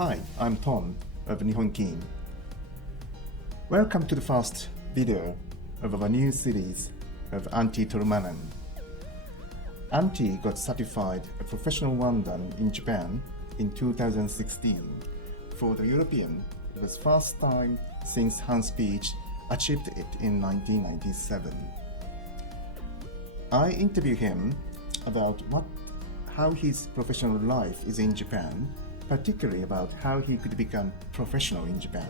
Hi, I'm Tom of Nihon Kin. Welcome to the first video of our new series of Antti Turumanen. Antti got certified a professional wandan in Japan in 2016. For the European, it was first time since Hans Beach achieved it in 1997. I interviewed him about how his professional life is in Japan, particularly about how he could become professional in Japan,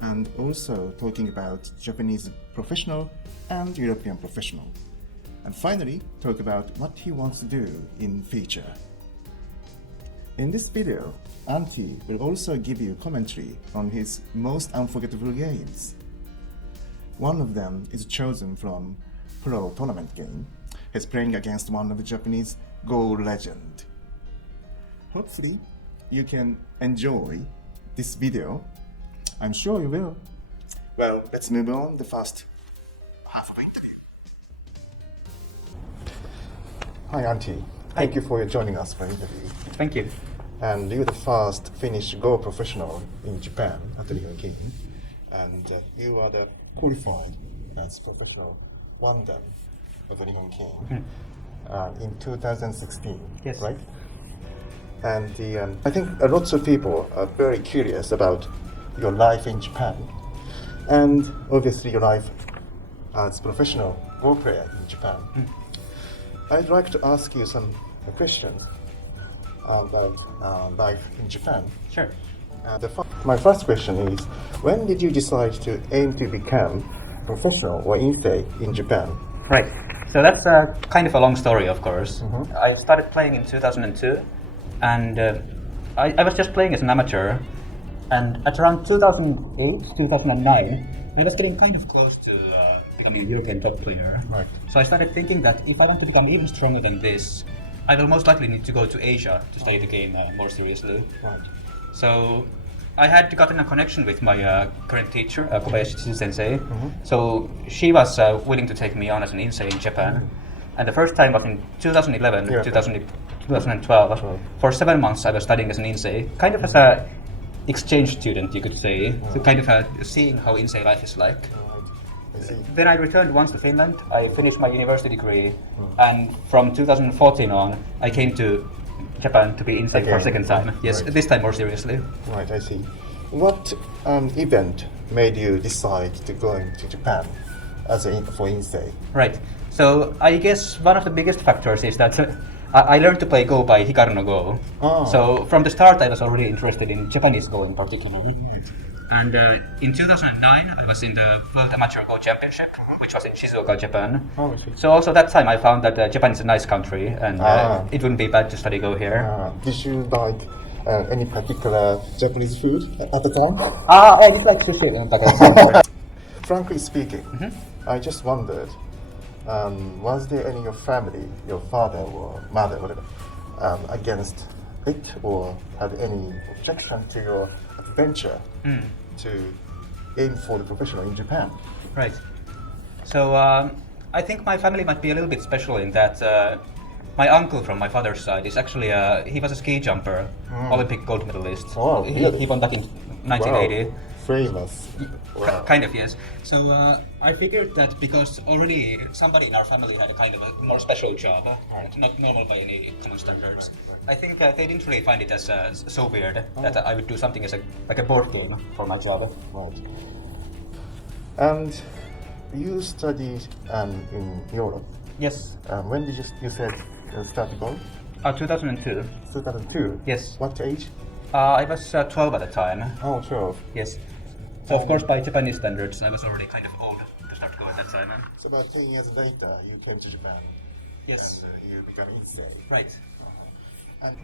and also talking about Japanese professional and European professional. And finally, talk about what he wants to do in future. In this video, Antti will also give you commentary on his most unforgettable games. One of them is chosen from Pro Tournament game. He's playing against one of the Japanese Go legend. Hopefully, you can enjoy this video. I'm sure you will. Well, let's move on the first half of the interview. Hi, Antti. Thank you for joining us for the interview. Thank you. And you're the first Finnish Go professional in Japan at the Nihon Kin. And you are the qualified as professional wandan of the Nihon Kin in 2016, Yes. right? And I think lots of people are very curious about your life in Japan, and obviously your life as professional Go player in Japan. I'd like to ask you some questions about life in Japan. Sure. My first question is, when did you decide to aim to become professional or intake in Japan? Right. So that's kind of a long story, of course. I started playing in 2002, and I was just playing as an amateur. And at around 2008, 2009, I was getting kind of close to becoming a European top player. Right. So I started thinking that if I want to become even stronger than this, I will most likely need to go to Asia to study the game more seriously. Right. So I had gotten a connection with my current teacher, Kobayashi Sensei. So she was willing to take me on as an insei in Japan. And the first time was in 2011, Yeah. 2012. Sure. For 7 months I was studying as an insei, kind of as a exchange student, you could say. So kind of seeing how insei life is like. I see. Then I returned once to Finland. I finished my university degree, and from 2014 on, I came to Japan to be inside for a Again. second time. Yes, Right. this time more seriously. Right, I see. What event made you decide to go into Japan for insei? Right. So I guess one of the biggest factors is that I learned to play Go by Hikaru no Go. Oh. So from the start, I was already interested in Japanese Go in particular. And in 2009, I was in the World Amateur Go Championship, which was in Shizuoka, Japan. Oh, I see. So also that time I found that Japan is a nice country, and it wouldn't be bad to study Go here. Did you like any particular Japanese food at the time? I just like sushi. Frankly speaking, I just wondered, was there any of your family, your father or mother, whatever, against it, or had any objection to your adventure to aim for the professional in Japan? Right. So I think my family might be a little bit special in that my uncle from my father's side is actually he was a ski jumper, Olympic gold medalist. Oh, really? He won that in 1980. Wow. Famous. Wow. Kind of, yes. So I figured that because already somebody in our family had a kind of a more special job, not normal by any common standards, I think they didn't really find it as so weird that I would do something as like a board game for my job. Right. And you studied in Europe. Yes. When did you said start to go? 2002. 2002. Yes. What age? I was 12 at the time. Oh, 12. Yes. So of course by Japanese standards I was already kind of old to start going at that time. So about 10 years later, you came to Japan. Yes. And you became insei. Right. And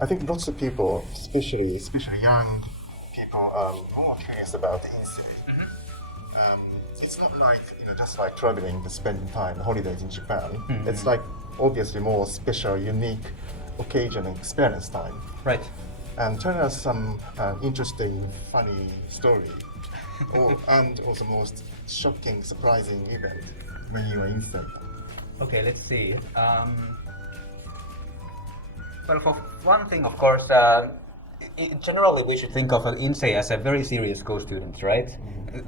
I think lots of people, especially young people, are more curious about the insei. It's not like just like traveling to spending time, holidays in Japan. It's like obviously more special, unique occasion and experience time. Right. And tell us some interesting, funny story, and also most shocking, surprising event when you were inside. Okay, let's see. Well, for one thing, of course, Generally, we should think of an INSEE as a very serious Go students, right?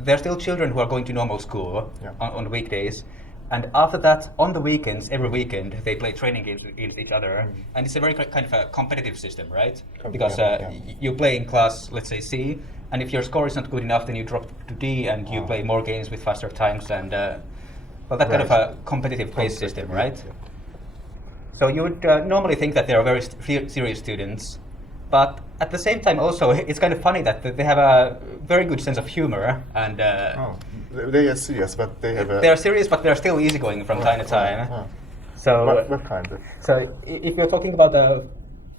They're still children who are going to normal school Yeah. on weekdays. And after that, on the weekends, every weekend, they play training games with each other. And it's a very kind of a competitive system, right? Because Yeah. you play in class, let's say C, and if your score is not good enough, then you drop to D and you play more games with faster times and, well, that kind of Right. a competitive-based system, right? Yeah. So you would normally think that they are very serious students, but at the same time also it's kind of funny that they have a very good sense of humor and Oh, they are serious, but they have a. they are serious, but they're still easygoing from time to time. Oh. So, What kind of? so if you're talking about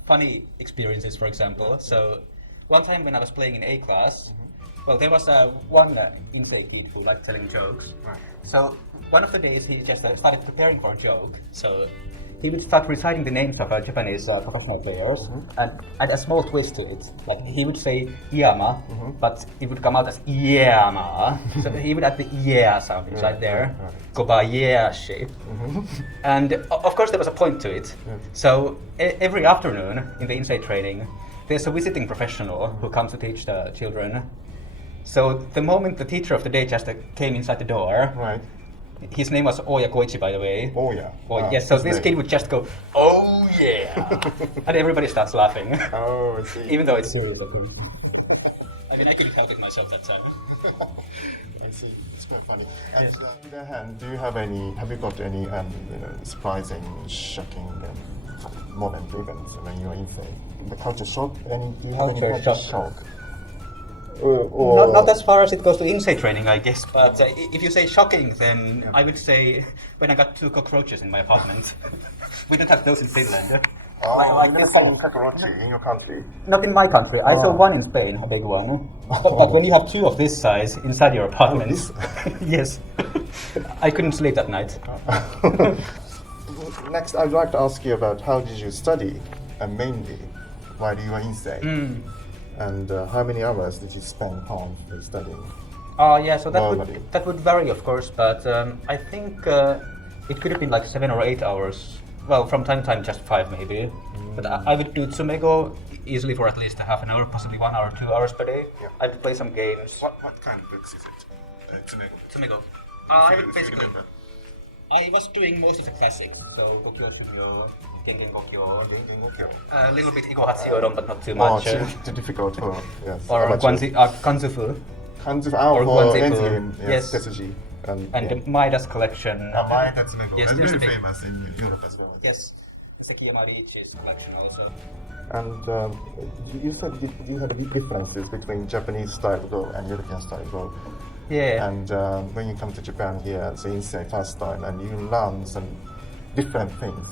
funny experiences, for example, so one time when I was playing in A class, well, there was one INSEE kid who liked telling jokes. Right. So one of the days he just started preparing for a joke. So he would start reciting the names of Japanese professional players and add a small twist to it. Like he would say Yama, but it would come out as Yama. So he would add the yeah sound inside there. right. Kobayashi. And of course there was a point to it. So every afternoon in the INSEE training, there's a visiting professional who comes to teach the children. So the moment the teacher of the day just came inside the door, Right. his name was Oya Koichi, by the way. Oh yeah. Oh, Ah, yes, so his this name. kid would just go, oh yeah! And everybody starts laughing. Oh, I see. Even though it's serious. I mean, I couldn't help it myself that time. I see. It's quite funny. And on the other hand, have you got any surprising, shocking moment events when you're insane? The culture shock? Do you have any Culture culture shock. shock? Or Not as far as it goes to INSEE training, I guess, but if you say shocking, then I would say when I got 2 cockroaches in my apartment. We don't have those in Finland. like this cockroach in your country. Not in my country. I saw one in Spain, a big one. But when you have 2 of this size inside your apartment, this? yes, I couldn't sleep that night. Next, I'd like to ask you about how did you study, mainly while you were insane, and how many hours did you spend on studying? Yeah, so Normally. that would vary, of course, but I think it could have been like 7 or 8 hours. Well, from time to time, just 5 maybe. But I would do Tsumego easily for at least a half an hour, possibly 1 hour, 2 hours per day. Yeah. I would play some games. What kind of books is it? Tsumego. I would basically. I was doing most of the classic, so Gokyo Shugyo, Gengen Gokyo, a little bit Igo Hatsuyoron, but not too much. Too difficult for yes. Or amateurs. Kanzufu, Kanzu or for Guanzifu. Endgame, yes, Yes. Tetsuji. and the Maida's collection. Mai Tatsumego. Yes, That's there's very a big- famous in Europe as well. Yes, Sekiyama Riichi's collection also. And you said you had big differences between Japanese style Go and European style Go. Yeah. And when you come to Japan here, it's insane first time, and you learn some different things.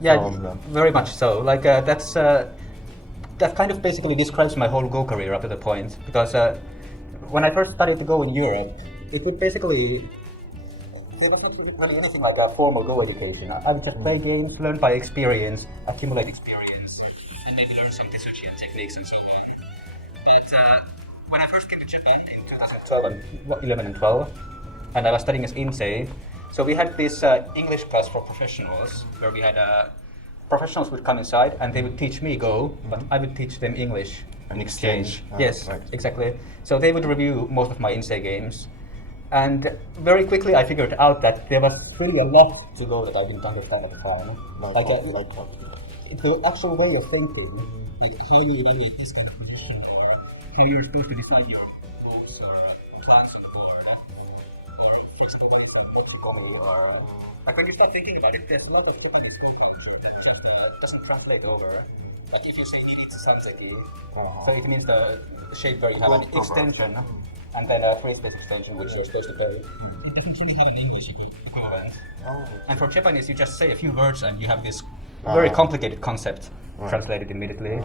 Yeah, from them. very much so. Like that kind of basically describes my whole Go career up to the point. Because when I first started to go in Europe, it would basically there wasn't really anything like a formal Go education. I would just play games, learn by experience, accumulate experience, and maybe learn some Tetsuchian techniques and so on. But when I first came to Japan in 2012 and 11 and 12, and I was studying as INSEE, so we had this English class for professionals where we had professionals would come inside and they would teach me Go, but I would teach them English in exchange. Yes, right. exactly. So they would review most of my INSEE games. And very quickly I figured out that there was really a lot to Go that I didn't understand at the time. Like what? The actual way of thinking, like how you evaluate this kind of position, how you're supposed to decide your goals or plans on the board, or fixed or like when you start thinking about it, there's a lot of stuff on the floor function that doesn't translate over. Like if you say Niri to Sanseki, so it means the shape where you have an Go cover. extension and then a free space extension which you're supposed to play. It doesn't really have an English equivalent. Oh, And for Japanese, you just say a few words and you have this very complicated concept translated immediately.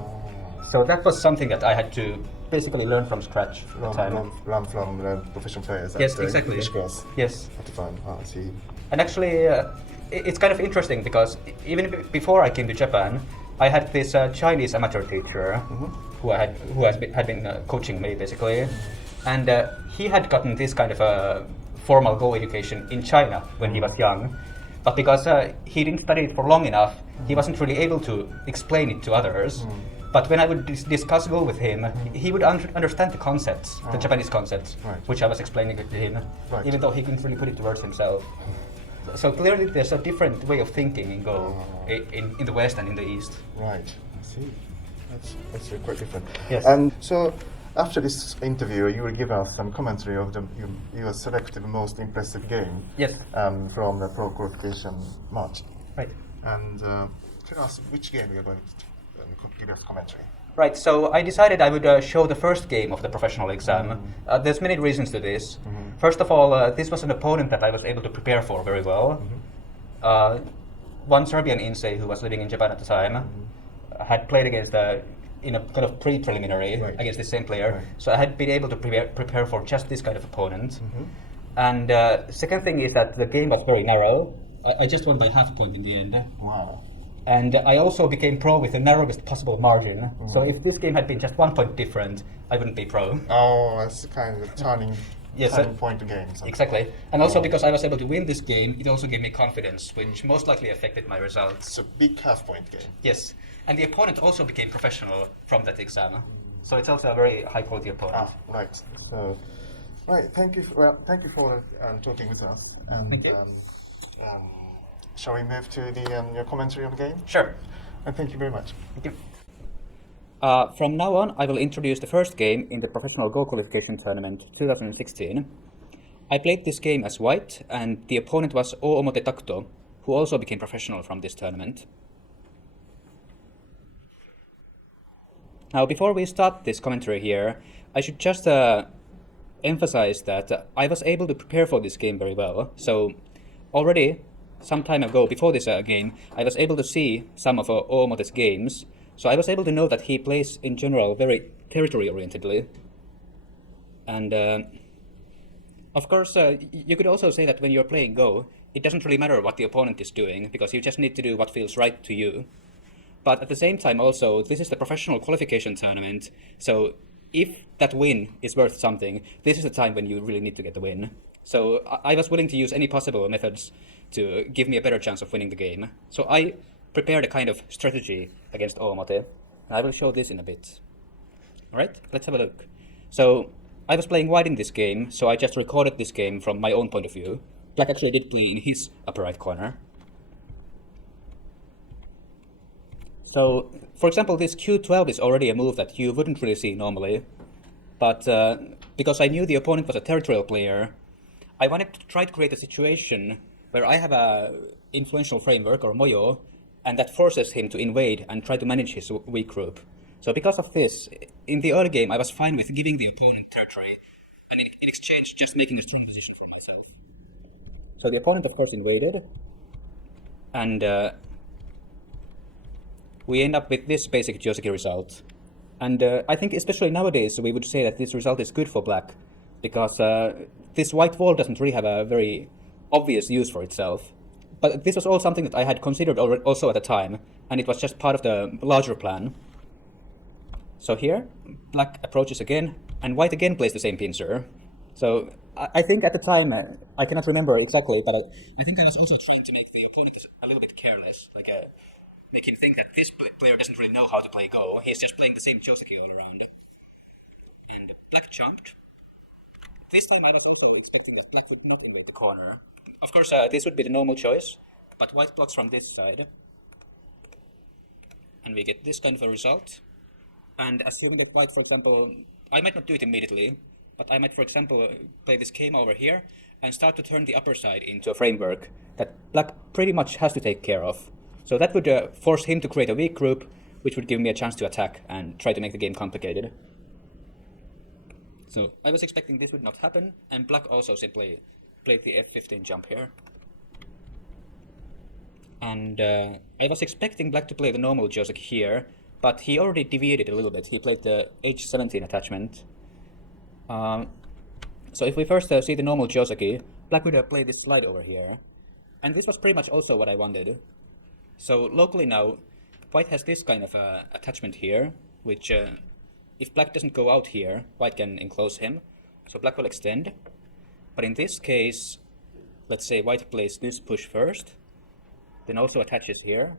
So that was something that I had to basically learn from scratch at the time. learn from the professional players. Yes, at the exactly. English class Yes. at the time. I see. And actually, it's kind of interesting because even before I came to Japan, I had this Chinese amateur teacher who had been coaching me basically, and he had gotten this kind of a formal Go education in China when he was young, but because he didn't study it for long enough, he wasn't really able to explain it to others. But when I would discuss Go with him, he would understand the concepts, the Japanese concepts, Right. which I was explaining to him, Right. even though he couldn't really put it to words himself. So clearly there's a different way of thinking in Go in the West and in the East. Right. I see. That's quite different. Yes. And so, after this interview, you will give us some commentary of your selected most impressive game. Yes. From the pro qualification match. Right. And tell us which game you're going to give us commentary. Right, so I decided I would show the first game of the professional exam. There's many reasons to this. First of all, this was an opponent that I was able to prepare for very well. One Serbian Insei who was living in Japan at the time had played against in a kind of pre-preliminary Right. against the same player. Right. So I had been able to prepare for just this kind of opponent. And second thing is that the game was very narrow. I just won by half a point in the end. Wow. And I also became pro with the narrowest possible margin. So if this game had been just 1 point different, I wouldn't be pro. Oh, that's kind of turning Yes, point game. Exactly. And also because I was able to win this game, it also gave me confidence, which most likely affected my results. It's a big half-point game. Yes. And the opponent also became professional from that exam. So it's also a very high quality opponent. Right. So, right. Thank you. Thank you for talking with us. And, Thank you. Shall we move to your commentary on the game? Sure. And thank you very much. Thank you. From now on, I will introduce the first game in the Professional Go Qualification Tournament 2016. I played this game as white, and the opponent was Oomote Takuto, who also became professional from this tournament. Now, before we start this commentary here, I should just emphasize that I was able to prepare for this game very well. So, already some time ago, before this game, I was able to see some of Oomote's games. So I was able to know that he plays in general very territory-orientedly. And of course, you could also say that when you're playing Go, it doesn't really matter what the opponent is doing, because you just need to do what feels right to you. But at the same time also, this is the professional qualification tournament, so if that win is worth something, this is the time when you really need to get the win. So I was willing to use any possible methods to give me a better chance of winning the game. So I prepared a kind of strategy against Oomote, and I will show this in a bit. Alright, let's have a look. So I was playing white in this game, so I just recorded this game from my own point of view. Black actually did play in his upper right corner. So, for example, this Q12 is already a move that you wouldn't really see normally. But because I knew the opponent was a territorial player, I wanted to try to create a situation where I have a influential framework, or moyo, and that forces him to invade and try to manage his weak group. So because of this, in the early game I was fine with giving the opponent territory, and in exchange just making a strong position for myself. So the opponent of course invaded, and we end up with this basic Joseki result. And I think especially nowadays we would say that this result is good for black, because this white wall doesn't really have a very obvious use for itself. But this was all something that I had considered also at the time, and it was just part of the larger plan. So here, black approaches again, and white again plays the same pincer. So I think at the time, I cannot remember exactly, but I think I was also trying to make the opponent a little bit careless, like make him think that this player doesn't really know how to play Go, he's just playing the same Joseki all around. And black jumped. This time I was also expecting that black would not invade the corner. Of course, this would be the normal choice, but white blocks from this side. And we get this kind of a result. And assuming that white, for example, I might not do it immediately, but I might, for example, play this game over here and start to turn the upper side into a framework that black pretty much has to take care of. So that would force him to create a weak group, which would give me a chance to attack and try to make the game complicated. So I was expecting this would not happen, and black also simply played the F15 jump here. And I was expecting black to play the normal Joseki here, but he already deviated a little bit. He played the H17 attachment. So if we first see the normal Joseki, black would play this slide over here. And this was pretty much also what I wanted. So locally now, white has this kind of attachment here, which if black doesn't go out here, white can enclose him. So black will extend. But in this case, let's say white plays this push first, then also attaches here,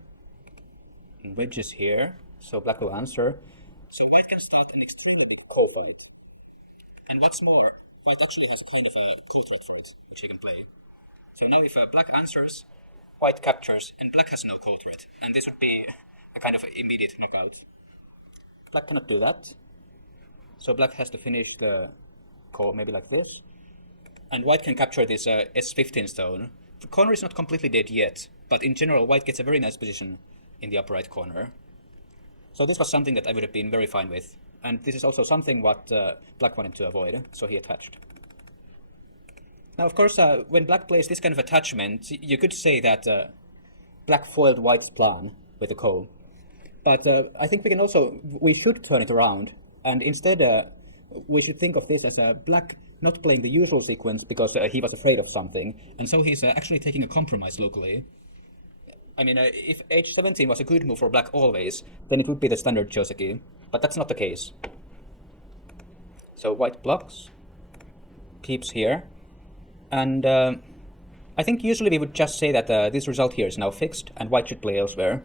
and wedges here, So black will answer. So white can start an extremely big call point. And what's more, white actually has kind of a call threat for it, which he can play. So now if black answers, white captures, and black has no call threat. And this would be a kind of immediate knockout. Black cannot do that. So black has to finish the call maybe like this. And white can capture this S15 stone. The corner is not completely dead yet, but in general white gets a very nice position in the upper right corner. So this was something that I would have been very fine with. And this is also something what black wanted to avoid, so he attached. Now of course, when black plays this kind of attachment, you could say that black foiled white's plan with the call. But I think we should turn it around, and instead we should think of this as black not playing the usual sequence because he was afraid of something, and so he's actually taking a compromise locally. I mean, if h17 was a good move for black always, then it would be the standard Joseki, but that's not the case. So white blocks, keeps here, and I think usually we would just say that this result here is now fixed, and white should play elsewhere.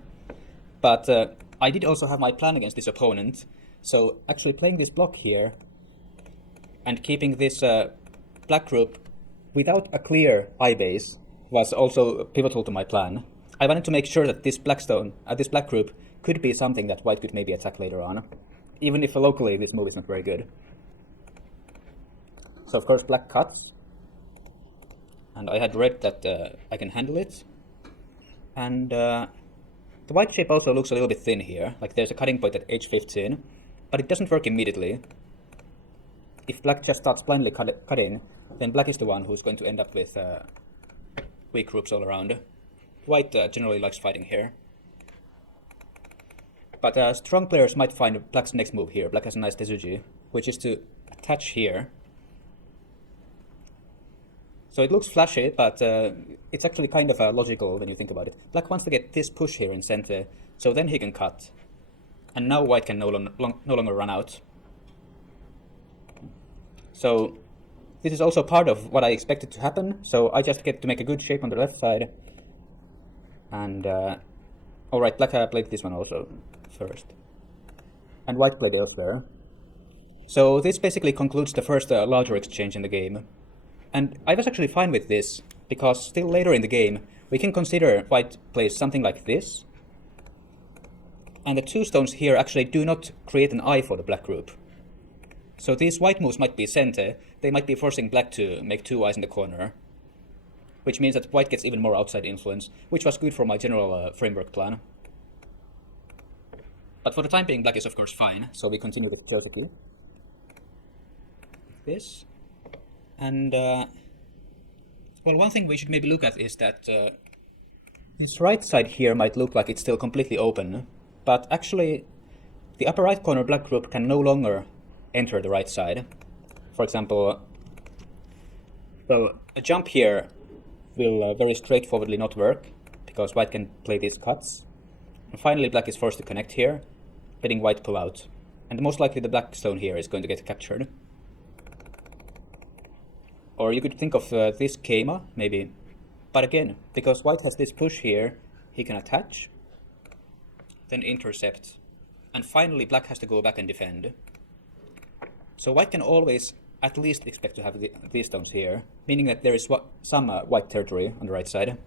But I did also have my plan against this opponent, so actually playing this block here, and keeping this black group without a clear eye base was also pivotal to my plan. I wanted to make sure that this black stone, this black group, could be something that white could maybe attack later on, even if locally this move is not very good. So of course black cuts, and I had read that I can handle it, and the white shape also looks a little bit thin here, like there's a cutting point at h15, but it doesn't work immediately. If black just starts blindly cutting, then black is the one who's going to end up with weak groups all around. White generally likes fighting here. But strong players might find black's next move here. Black has a nice Tezuji, which is to attach here. So it looks flashy, but it's actually kind of logical when you think about it. Black wants to get this push here in center, so then he can cut. And now white can no longer run out. So this is also part of what I expected to happen, so I just get to make a good shape on the left side. And alright, black played this one also first. And white played elsewhere. So this basically concludes the first larger exchange in the game. And I was actually fine with this, because still later in the game, we can consider white plays something like this. And the two stones here actually do not create an eye for the black group. So these white moves might be center, they might be forcing black to make two eyes in the corner. Which means that white gets even more outside influence, which was good for my general framework plan. But for the time being, black is of course fine, so we continue with Joseki. This. And, well, one thing we should maybe look at is that this right side here might look like it's still completely open, but actually the upper right corner black group can no longer enter the right side. For example, well, a jump here will very straightforwardly not work, because white can play these cuts. And finally black is forced to connect here, letting white pull out. And most likely the black stone here is going to get captured. Or you could think of this Keima, maybe. But again, because white has this push here, he can attach, then intercept, and finally black has to go back and defend. So white can always at least expect to have these stones here, meaning that there is some white territory on the right side.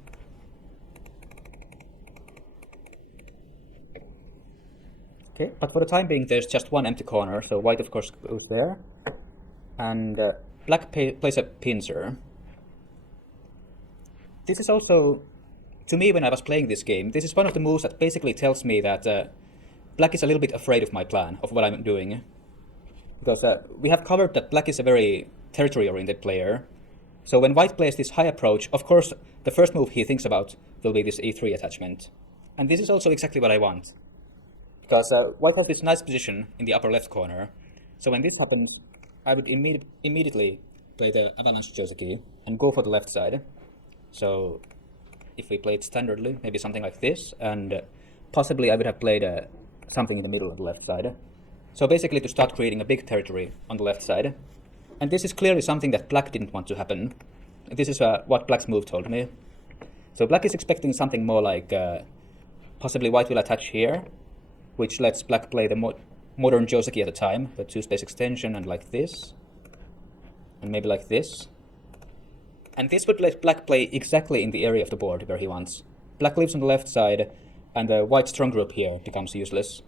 Okay, but for the time being there's just one empty corner, so white of course goes there. And black plays a pincer. This is also, to me when I was playing this game, this is one of the moves that basically tells me that black is a little bit afraid of my plan, of what I'm doing. Because we have covered that black is a very territory-oriented player. So when white plays this high approach, of course the first move he thinks about will be this e3 attachment. And this is also exactly what I want. Because white has this nice position in the upper left corner. So when this happens, I would immediately play the Avalanche Joseki and go for the left side. So if we played standardly, maybe something like this, and possibly I would have played something in the middle of the left side. So basically to start creating a big territory on the left side. And this is clearly something that black didn't want to happen. This is what black's move told me. So black is expecting something more like possibly white will attach here, which lets black play the modern Joseki at the time, the 2-space extension, and like this, and maybe like this. And this would let black play exactly in the area of the board where he wants. Black lives on the left side, and the white strong group here becomes useless.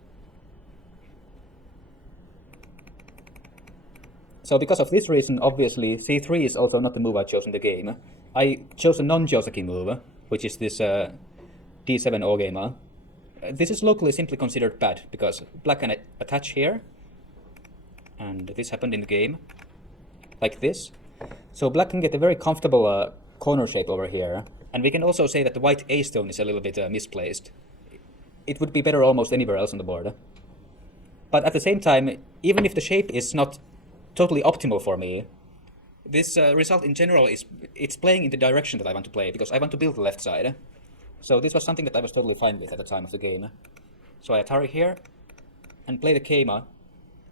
So because of this reason, obviously, c3 is also not the move I chose in the game. I chose a non-Joseki move, which is this d7 Ogema. This is locally simply considered bad, because black can attach here, and this happened in the game, like this. So black can get a very comfortable corner shape over here, and we can also say that the white A-stone is a little bit misplaced. It would be better almost anywhere else on the board. But at the same time, even if the shape is not totally optimal for me, this result in general it's playing in the direction that I want to play, because I want to build the left side. So this was something that I was totally fine with at the time of the game. So I Atari here, and play the Keima,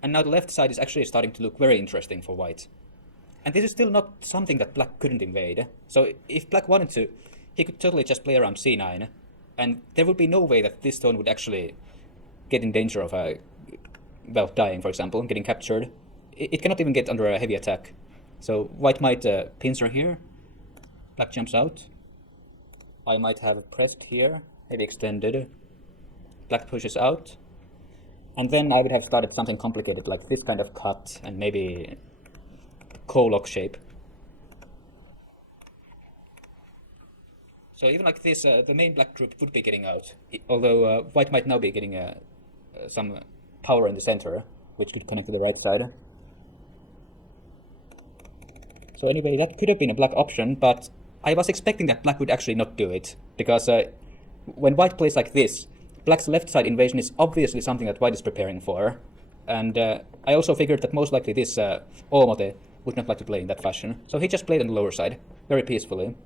and now the left side is actually starting to look very interesting for white. And this is still not something that black couldn't invade. So if black wanted to, he could totally just play around c9, and there would be no way that this stone would actually get in danger of, well, dying, for example, getting captured. It cannot even get under a heavy attack. So white might pincer here, black jumps out. I might have pressed here, maybe extended. Black pushes out. And then I would have started something complicated like this kind of cut and maybe K-lock shape. So even like this, the main black group would be getting out. Although white might now be getting some power in the center, which could connect to the right side. So anyway, that could have been a black option, but I was expecting that black would actually not do it, because when white plays like this, black's left side invasion is obviously something that white is preparing for, and I also figured that most likely this Omote would not like to play in that fashion, so he just played on the lower side, very peacefully.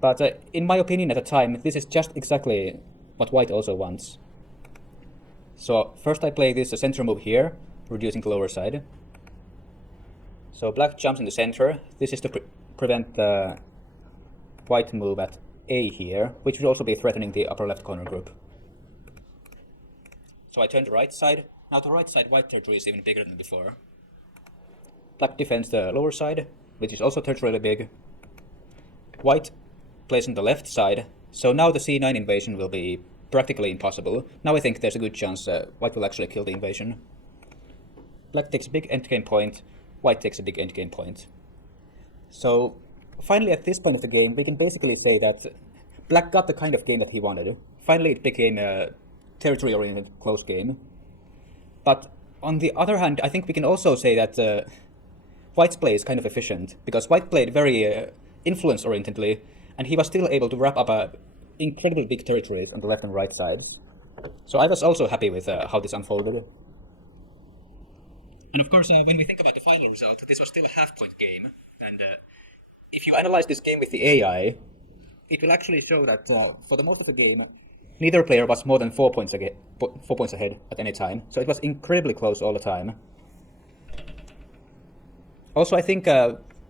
But in my opinion at the time, this is just exactly what white also wants. So first I play this center move here, reducing the lower side. So black jumps in the center. This is to prevent the white move at A here, which would also be threatening the upper left corner group. So I turn the right side. Now the right side white territory is even bigger than before. Black defends the lower side, which is also territorially big. White plays on the left side, so now the c9 invasion will be practically impossible. Now I think there's a good chance white will actually kill the invasion. Black takes a big endgame point, white takes a big endgame point. So finally at this point of the game, we can basically say that black got the kind of game that he wanted. Finally it became a territory-oriented close game. But on the other hand, I think we can also say that white's play is kind of efficient, because white played very influence-orientedly, and he was still able to wrap up a incredibly big territory on the left and right side. So I was also happy with how this unfolded. And of course, when we think about the final result, this was still a half-point game, and if you analyze this game with the AI, it will actually show that for the most of the game, neither player was more than 4 points ahead at any time, so it was incredibly close all the time. Also, I think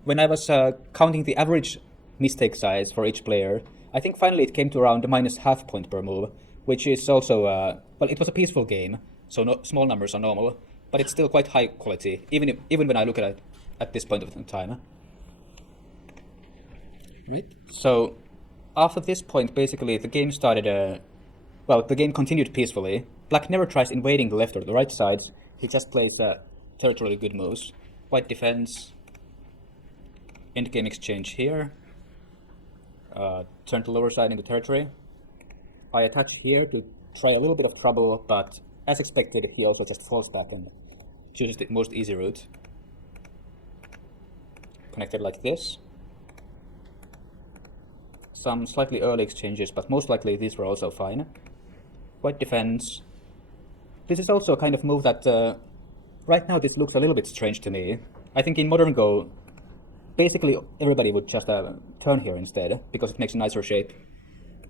when I was counting the average mistake size for each player, I think finally it came to around -0.5 point per move, which is also, well, it was a peaceful game, so small numbers are normal, but it's still quite high quality, even when I look at it at this point of time. Right. So after this point, basically, the game started, well, the game continued peacefully. Black never tries invading the left or the right sides, he just plays territorially good moves. White defends, endgame exchange here, turn to lower side into territory. I attach here to try a little bit of trouble, but as expected, he also just falls back and chooses the most easy route. Connected like this. Some slightly early exchanges, but most likely these were also fine. White defends. This is also a kind of move that, right now this looks a little bit strange to me. I think in modern Go, basically everybody would just turn here instead, because it makes a nicer shape.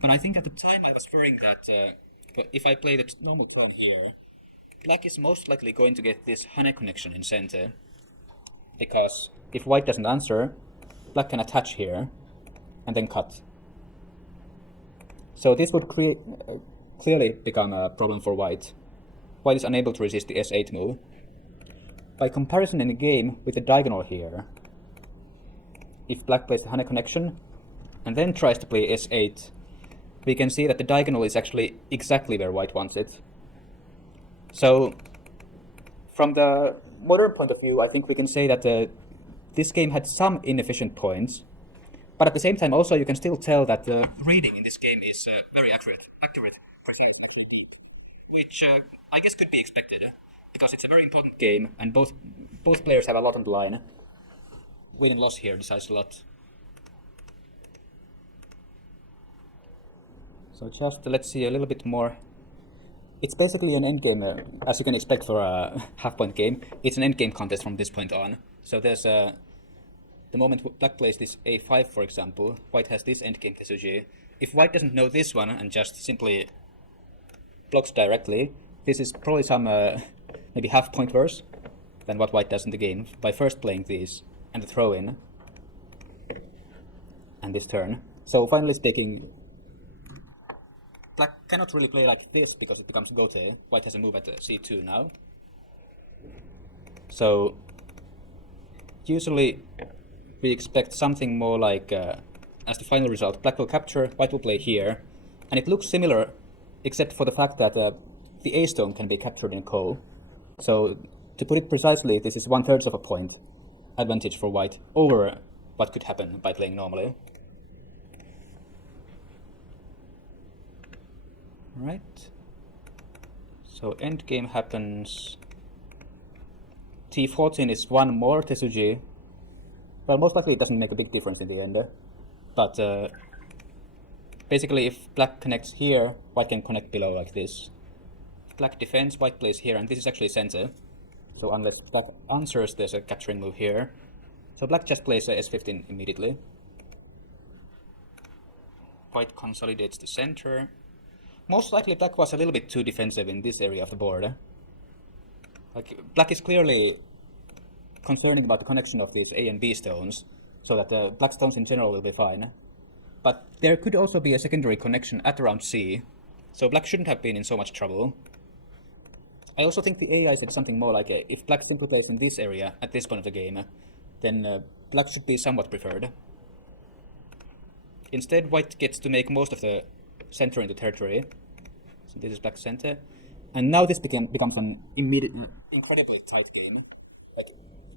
But I think at the time I was fearing that if I play the normal pawn here, black is most likely going to get this Hane connection in center, because if white doesn't answer, black can attach here and then cut. So this would create clearly become a problem for white. White is unable to resist the s8 move. By comparison in the game with the diagonal here, if black plays the honey connection and then tries to play s8, we can see that the diagonal is actually exactly where white wants it. So, from the modern point of view, I think we can say that this game had some inefficient points, but at the same time also you can still tell that the reading in this game is very accurate, precise, which I guess could be expected, because it's a very important game and both players have a lot on the line. Win and loss here decides a lot. So just let's see a little bit more. It's basically an endgame, as you can expect for a half-point game. It's an endgame contest from this point on. So there's the moment black plays this a5, for example, white has this endgame tesuji. If white doesn't know this one and just simply blocks directly, this is probably some maybe half-point worse than what white does in the game by first playing these and the throw-in and this turn. So finally speaking, black cannot really play like this because it becomes gote. White has a move at c2 now. So usually we expect something more like, as the final result, black will capture, white will play here, and it looks similar except for the fact that the a stone can be captured in ko. So to put it precisely, this is 1/3 of a point advantage for white over what could happen by playing normally. Right. So endgame happens. T14 is one more tesuji. Well, most likely it doesn't make a big difference in the end. But basically, if black connects here, white can connect below like this. If black defends, white plays here, and this is actually center. So unless black answers, there's a capturing move here. So black just plays s15 immediately. White consolidates the center. Most likely black was a little bit too defensive in this area of the board. Like, black is clearly concerning about the connection of these A and B stones, so that the black stones in general will be fine. But there could also be a secondary connection at around C, so black shouldn't have been in so much trouble. I also think the AI said something more like, if black simply plays in this area at this point of the game, then black should be somewhat preferred. Instead, white gets to make most of the center into territory. So this is black center. And now this becomes an incredibly tight game. Like,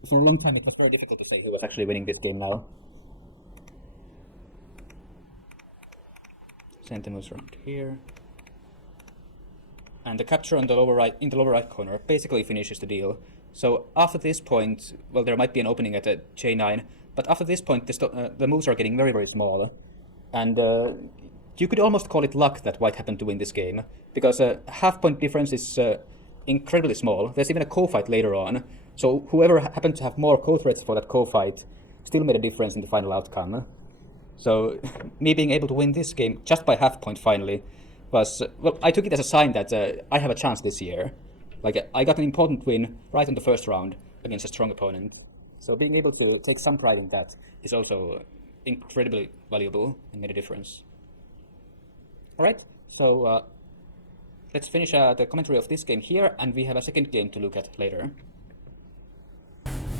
for a long time it was very difficult to say who was actually winning this game now. Center moves around here. And the capture on the lower right, in the lower right corner basically finishes the deal. So after this point, well, there might be an opening at J9, but after this point the moves are getting very, very small. And you could almost call it luck that white happened to win this game, because a half-point difference is incredibly small. There's even a co-fight later on, so whoever happened to have more co-threats for that co-fight still made a difference in the final outcome. So me being able to win this game just by half-point finally was, well, I took it as a sign that I have a chance this year. Like, I got an important win right in the first round against a strong opponent. So being able to take some pride in that is also incredibly valuable and made a difference. Alright, so let's finish the commentary of this game here, and we have a second game to look at later.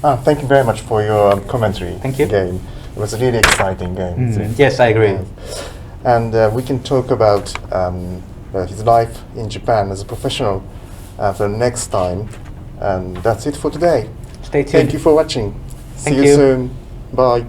Thank you very much for your commentary. Thank you. Game. It was a really exciting game. Yes, I agree. And we can talk about his life in Japan as a professional for next time. And that's it for today. Stay tuned. Thank you for watching. See Thank you you soon. Bye.